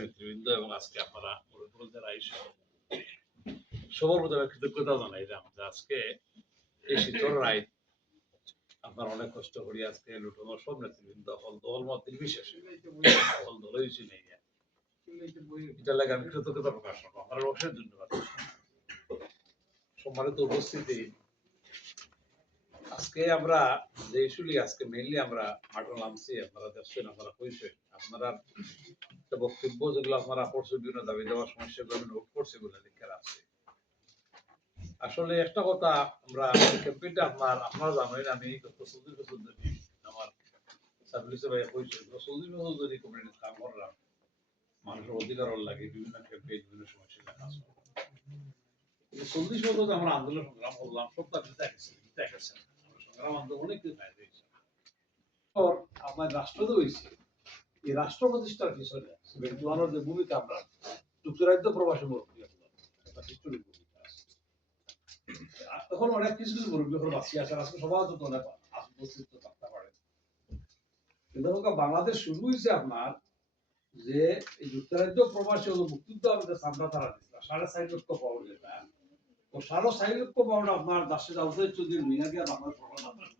নেতৃবৃন্দ এবং আজকে আপনারা কৃতজ্ঞতা যে আমাদের আজকে এই শীতল রায় অনেক কষ্ট করি আজকে সব নেতৃবৃন্দ, হল দল মত নির্বিশেষে হল এটা লাগে আমি কৃতজ্ঞতা প্রকাশ করব। আমার অবশ্যই ধন্যবাদ। সম্মানিত উপস্থিতি, আজকে আমরা যে ইস্যুলি আজকে মেইনলি আমরা মাঠে নামছি, আপনারা দেখছেন, আপনারা কইছেন আপনারা একটা বক্তব্য যেগুলো আপনারা করছে বিভিন্ন দাবি দেওয়ার সমস্যাগুলো আমি নোট করছি বলে লিখে আছে আসলে একটা কথা আমরা ক্যাম্পেইনটা আপনার, আপনারা জানেন আমি গত চল্লিশ বছর ধরে আমার সার্ভিসে ভাই কইছে গত চল্লিশ বছর ধরে কমিউনিটি কাম করলাম। মানুষের অধিকার লাগে, বিভিন্ন ক্যাম্পেইন বিভিন্ন সমস্যা কাজ চল্লিশ বছর আমরা আন্দোলন সংগ্রাম করলাম, সবটা জিতে গেছে জিতে গেছে সংগ্রাম আন্দোলন অনেক হয়েছে। পর আমার রাষ্ট্র তো হয়েছে। এই রাষ্ট্র প্রতিষ্ঠার পিছনে বেঞ্চুয়ানোর যে ভূমিকা আমরা, যুক্তরাজ্য প্রবাসী মুরব্বী অনেক কিছু কিছু মুরব্বী হলো বাঁচিয়ে আজকে তো অনেক উপস্থিত কিন্তু বাংলাদেশ শুরু হয়েছে আপনার যে যুক্তরাজ্য প্রবাসী হলো মুক্তিযুদ্ধ আমাদের সামনা তারা দিছিল সাড়ে চার লক্ষ পাউন্ড ও সাড়ে চার লক্ষ পাউন্ড আপনার দাসে দাউদের চৌধুরী গিয়া বাংলাদেশ।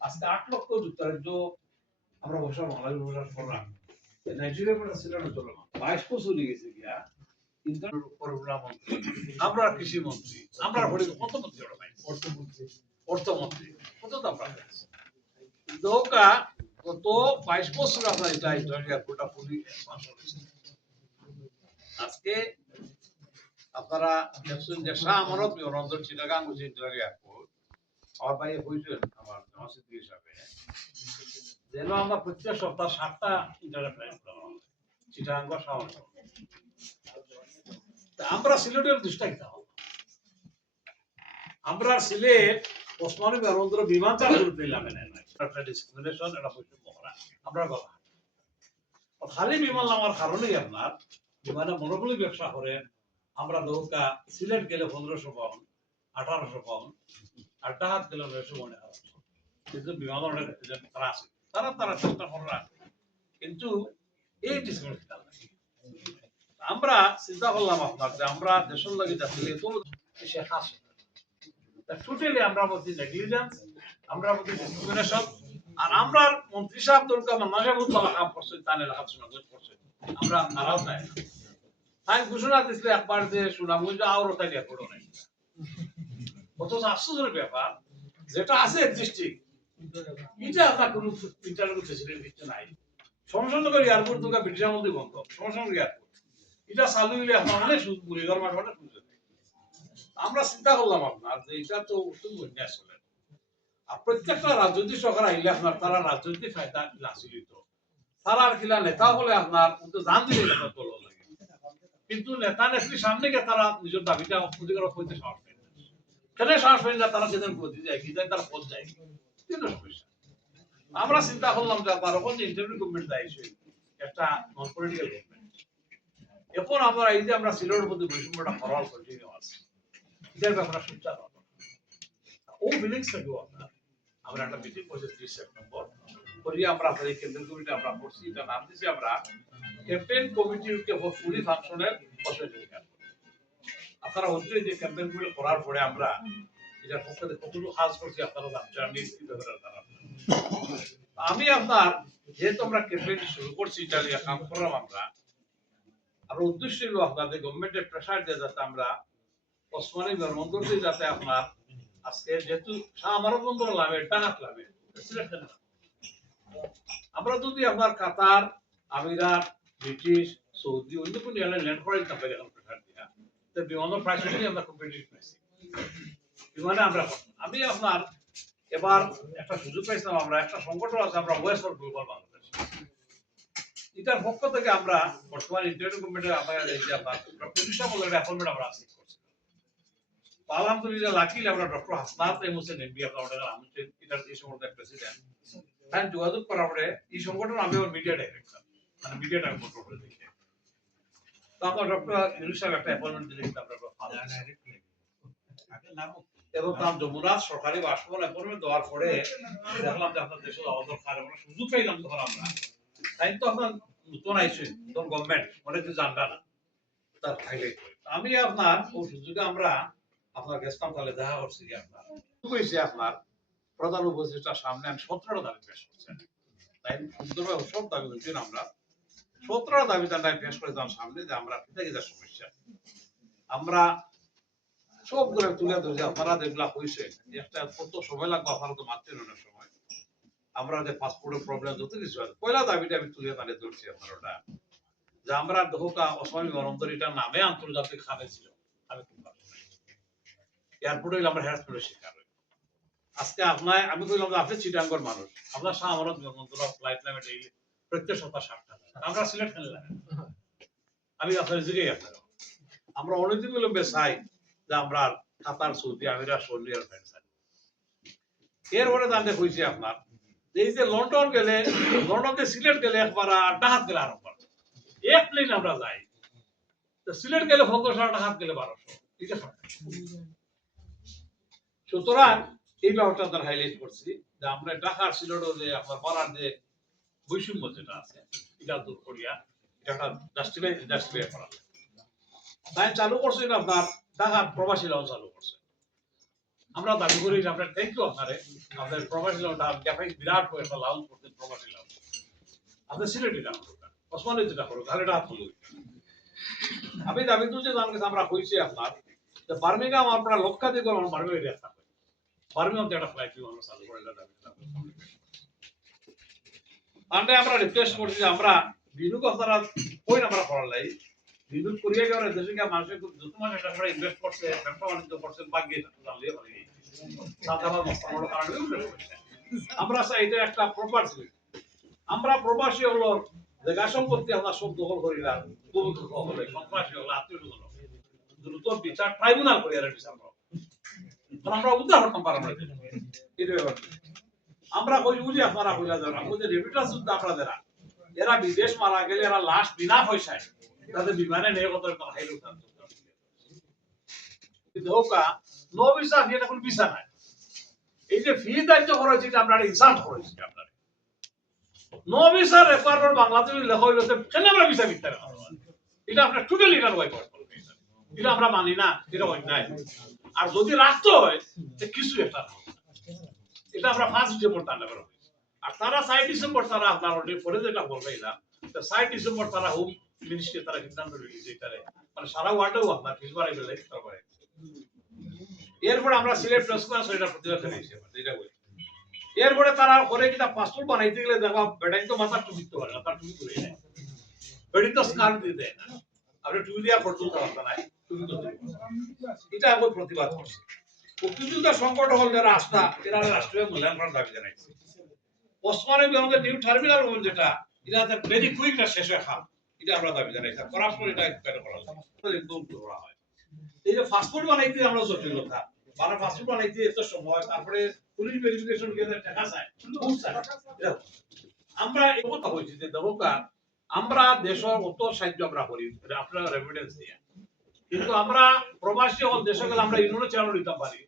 আজকে আট লক্ষ যুক্তরাজ্য আমরা বসা বাংলাদেশ বসা করলাম নাইজেরিয়া পরে সিলেটে চলো। বাইশ বছর হয়ে গেছে গিয়া আমরা কৃষি মন্ত্রী আমরা কত মন্ত্রী অর্থমন্ত্রী। অর্থমন্ত্রী কত গত বাইশ বছর আমরা এটা গোটা পুলি আজকে আপনারা দেখছেন যে শাহ আমানত বিমানবন্দর চিটাগাং আমার হিসাবে। যেন আমরা প্রত্যেক সপ্তাহ সাতটা শাহ আমানত। আমরা সিলেটের দৃষ্টাই আমরা সিলেট বিমানবন্দর বিমান চালু ডিসক্রিমিনেশন করা। আমরা গলা খালি বিমান নামার কারণেই আপনার বিমানে মনোবলী ব্যবসা করে আমরা নৌকা সিলেট গেলে পনেরোশো পাউন্ড আঠারোশো পাউন্ড আর ডাহাত গেলে নয়শো মনে কিন্তু বিমান তারা আছে তারা তারা চেষ্টা করা কিন্তু এই ডিসক্রিমিনেশন আমরা চিন্তা করলাম আপনার যে আমরা দেশের লাগে যাচ্ছি তো সে হাসি টোটালি আমরা বলছি নেগলিজেন্স আমরা বলছি ডিসক্রিমিনেশন আর আমরা মন্ত্রী সাহেব তোরকা মান্না সাহেব উত্তলা কাম করছে, তানে লাগাত শোনাগঞ্জ করছে আমরা তারাও নাই তাই ঘোষণা দিছিল একবার যে সুনামগঞ্জ আরও তাই রেকর্ডও নাই অথচ আশ্চর্যের ব্যাপার, যেটা আছে সুযোগ আমরা চিন্তা করলাম আপনার যে এটা তো প্রত্যেকটা রাজনৈতিক সরকার আইলে আপনার তারা রাজনৈতিক ফায়দা হইতো তারা আর কিলা নেতা হলে আপনার কিন্তু জান দিলে কিন্তু নেতা নেত্রীর সামনে গিয়ে তারা নিজের দাবিটা অধিকার করতে সাহস আমরা চিন্তা করলাম যে ইন্টারভিউ গভর্নমেন্ট একটা নন পলিটিক্যাল গভর্নমেন্ট এখন আমরা এই যে আমরা সিলেটের বৈষম্যটা কন্টিনিউ আছে, এটার ব্যাপারে সুচার ও ফিলিংস থাকব আপনার আমরা একটা মিটিং করছি ত্রিশ সেপ্টেম্বর। করিয়ে আমরা এই কেন্দ্রীয় কমিটি আমরা করছি, এটা নাম দিয়েছি আমরা। ক্যাম্পেইন কমিটির ফুলি ফাংশনের অসহযোগিতা। আপনারা হচ্ছে যে ক্যাম্পেইন কমিটি করার পরে আমরা এটার পক্ষে কতটুকু কাজ করছি আপনারা জানছেন আমি। আমি আপনার, যেহেতু আমরা ক্যাম্পেইন শুরু করছি, এটা কাম করলাম আমরা আর উদ্দেশ্য হলো আপনাদের গভর্নমেন্টের প্রেশার দিয়ে যাতে আমরা ওসমানী বিমানবন্দর দিয়ে যাতে আপনার আজকে যেহেতু শাহ আমারত বন্দর লাভে ডাহাত লাভে? আমরা যদি আপনার কাতার, আমিরাত, ব্রিটিশ, সৌদি, অন্য কোনো এয়ারলাইন ল্যান্ড করাই দিতাম পারি এখন প্রেশার দিয়া তো বিমানের প্রাইস আমরা কম্পিটিটিভ বিমানে আমরা আমি আপনার এবার একটা সুযোগ পাইছিলাম, আমরা একটা সংগঠন আছে, আমরা ওয়েস্ট ফর গ্লোবাল বাংলাদেশ। এটার পক্ষ থেকে আমরা বর্তমান ইন্টারনেট প্রতিষ্ঠা অ্যাপয়েন্টমেন্ট আমরা আসি আলহামদুলিল্লাহ লাকিলি আমরা ডক্টর হাসনাত এমুসেন এমবি এটার এই সংগঠনের প্রেসিডেন্ট যোগাযোগ করার পরে এই সংগঠন আমি ওর মিডিয়া ডাইরেক্টর মানে মিডিয়াটা আমি কন্ট্রোল করে দেখি। তো আপনার ডক্টর ইউনুস সাহেব একটা অ্যাপয়েন্টমেন্ট দিলে কিন্তু আমরা ভালো এবং তার সরকারি বাসভবন অ্যাপয়েন্টমেন্ট দেওয়ার পরে দেখলাম যে আপনার দেশে যাওয়া দরকার আমরা সুযোগ পাইলাম তখন আমরা। তাই তো নতুন আইসে তখন গভর্নমেন্ট অনেক কিছু জানটা না। তার খাইলে আমি আপনার ওই সুযোগে আমরা আপনার গেছিলাম তাহলে দেখা করছি আপনার। হয়েছে আপনার প্রধান উপদেষ্টার সামনে আমি সতেরোটা দাবি পেশ তাই সুন্দরভাবে সব দাবি আমরা। সতেরোটা দাবি তার পেশ করে তার সামনে যে আমরা পিতা গিতার সমস্যা। আমরা সবগুলো তুলে ধরছি আপনারা যেগুলা হয়েছে একটা কত সময় লাগবে আপনারা তো মারছেন অনেক সময়। আমরা যে পাসপোর্টের প্রবলেম যত কিছু আছে, পয়লা দাবিটা আমি তুলে তাহলে ধরছি আপনারা যে আমরা দোকা অসমি গণতন্ত্র এটা নামে আন্তর্জাতিক খাবে ছিল। আমি এয়ারপোর্টে আমরা হ্যারাসমেন্টের শিকার আজকে আপনার আমি কইলাম যে আপনি চিটাঙ্গর মানুষ। আপনার শাহ আমানত বিমানবন্দর ফ্লাইট নামে ডেইলি প্রত্যেক সপ্তাহ সাতটা আমরা সিলেট খেলে না। আমি আপনার জিজ্ঞেস আপনার। আমরা অনেকদিন যে আমরা কাতার সৌদি আমিরা সৌদি আর এরপরে আপনার, এই যে লন্ডন গেলে লন্ডন থেকে সিলেট গেলে একবার আর ডাহাত গেলে এক প্লেন আমরা যাই। সিলেট গেলে গেলে বারোশো। সুতরাং এই ব্যাপারটা তার হাইলাইট করছি যে আমরা ঢাকার সিলেট যে, আপনার বলার যে বৈষম্য যেটা আছে এটা দূর করিয়া এটা জাস্টিফাই জাস্টিফাই করা। তাই চালু করছে এটা আপনার ঢাকা প্রবাসীরাও চালু করছে। আমরা দাবি করি যে আপনার থ্যাংক ইউ আপনারে। আপনাদের প্রবাসী লোনটা দেখাই বিরাট করে একটা লাউঞ্জ করতেন প্রবাসী লাউঞ্জ আপনার সিলেটি দাম ওসমানের যেটা করুক তাহলে এটা হাত আমি দাবি তুলছি জানার কাছে আমরা হয়েছি আপনার, যে বার্মিংহাম আপনার লক্ষাধিক আমার বার্মিংহাম একটা ফ্লাইট আমরা চালু করে দাবি তাহলে আমরা রিকোয়েস্ট করছি যে আমরা বিনিয়োগ আপনারা কই আমরা করার লাই বিনিয়োগ করিয়া গেলে দেশে গিয়ে মানুষের যত মানুষ এটা করে ইনভেস্ট করছে ব্যবসা বাণিজ্য করছে বাকি জানলে পারি সাধারণ মস্তানোর কারণে আমরা চাই এটা একটা প্রপার্টি আমরা প্রবাসী হলো জায়গা সম্পত্তি আমরা সব দখল করি না হলে, সন্ত্রাসী হলো, আত্মীয়। দ্রুত বিচার ট্রাইব্যুনাল করি আর বিচার। আমরা উদ্ধার করতাম পারলাম এটা ব্যাপার। আমরা কই বুঝি আপনারা কইলা যান আমরা যে রেমিটান্স যুদ্ধ আপনাদের এরা বিদেশ মারা গেলে এরা লাশ বিনা পয়সায়। তাদের বিমানে নিয়ে কত হাই লোক ধোকা নো ভিসা ফি এটা ভিসা নাই। এই যে ফি দায়িত্ব করেছি যে আমরা ইনসাল্ট করেছি আপনার নো ভিসা রেকোয়ারমেন্ট বাংলাদেশ লেখা হইল কেন আমরা ভিসা হলো? এটা আপনার টোটালি এটার ওয়াইপ এটা আমরা মানি না, এটা অন্যায়। আর যদি রাখতে হয় কিছু একটা। এটা আমরা ফার্স্ট ডিসেম্বর তার আর তারা ডিসেম্বর তারা আপনার পরে যেটা বলবে না সাইড ডিসেম্বর তারা হোম মিনিস্ট্রি তারা সিদ্ধান্ত এটারে। মানে সারা আপনার তারপরে এরপরে আমরা সিলেট ক্লাস করেছি এটা বলি। এরপরে তারা করে কিনা পাসপোর্ট বানাইতে গেলে দেখো, বেটাই তো মাথা টুপি পারে না, তার টুপি তুলে নেয় বেটাই তো স্কার দিয়ে দেয় না। আপনি টুপি দিয়া ফটো পারতেন না তো এটা আমি প্রতিবাদ করছি। মুক্তিযোদ্ধা সংকট হল আস্থা, এরা রাষ্ট্রীয় মূল্যায়ন দাবি জানাইছে। আমাদের নিউ টার্মিনাল যেটা, এটা ভেরি কুইক শেষ খাম এটা আমরা দাবি জানাইছি। করাপশন এটা করা করা হয়। এই যে পাসপোর্ট বানাইতে আমরা জটিলতা। বানা পাসপোর্ট বানাইতে এত সময়, তারপরে পুলিশ ভেরিফিকেশন কে টাকা চায় আমরা এই কথা বলছি যে দেবকা আমরা দেশের অত সাহায্য আমরা করি আপনারা রেভিডেন্স দিয়ে। কিন্তু আমরা প্রবাসী হল দেশে গেলে আমরা ইউনিয়ন চেয়ারম্যান নিতে পারি।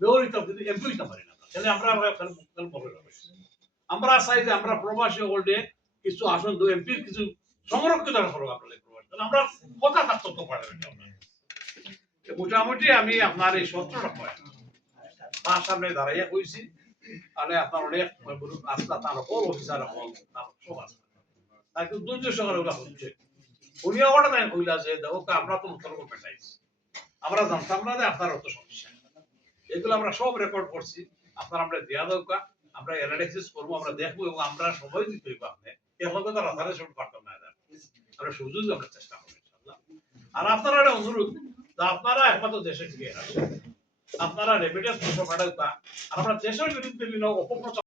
মেয়র দিতে কিন্তু এমপি দিতে পারি না। তাহলে আমরা আমরা চাই যে আমরা প্রবাসী হলডে কিছু আসন দু এমপির কিছু সংরক্ষিত করব আপনাদের প্রবাসী। তাহলে আমরা কথা থাকতো তো পারবেন মোটামুটি আমি আপনার এই সত্রটা পয়েন্ট তার সামনে দাঁড়াইয়া কইছি। তাহলে আপনার অনেক আস্থা, তার হল অফিসার হল তার সব আছে তার কিন্তু ধৈর্য সহকারে হচ্ছে। উনি তাই কইলা যে, দেখো, আমরা তো উত্তর পেটাইছি আমরা জানতাম না যে আপনার অত সমস্যা এগুলো আমরা সব রেকর্ড করছি। আপনার আমরা দেয়া দরকার, আমরা অ্যানালাইসিস করব, আমরা দেখব এবং আমরা সময় দিতে হইব আপনি এখন তো পারতাম না। আমরা সুযোগ চেষ্টা করব আর আপনারা একটা অনুরোধ আপনারা একমাত্র দেশে আপনারা তা, আর আমরা দেশের বিরুদ্ধে বিভিন্ন অপপ্রচার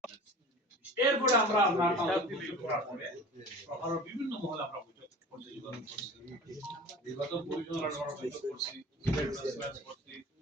এরপরে আমরা আপনার করার বিভিন্ন মহলে আমরা বৈঠক করছি, নির্বাচন পরিচালনা করছি করছি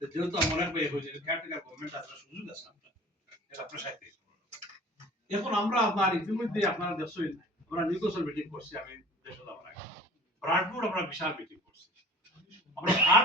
যেহেতু আমরা এ হয়েছে গভর্নমেন্ট আপনার সুযোগ আছে এটা এখন আমরা আপনার ইতিমধ্যে আপনারা দেখছেন, আমরা নিউকোসল মিটিং করছি, আমি দেশে যাওয়ার আগে। আমরা বিশাল মিটিং করছি। আমরা আর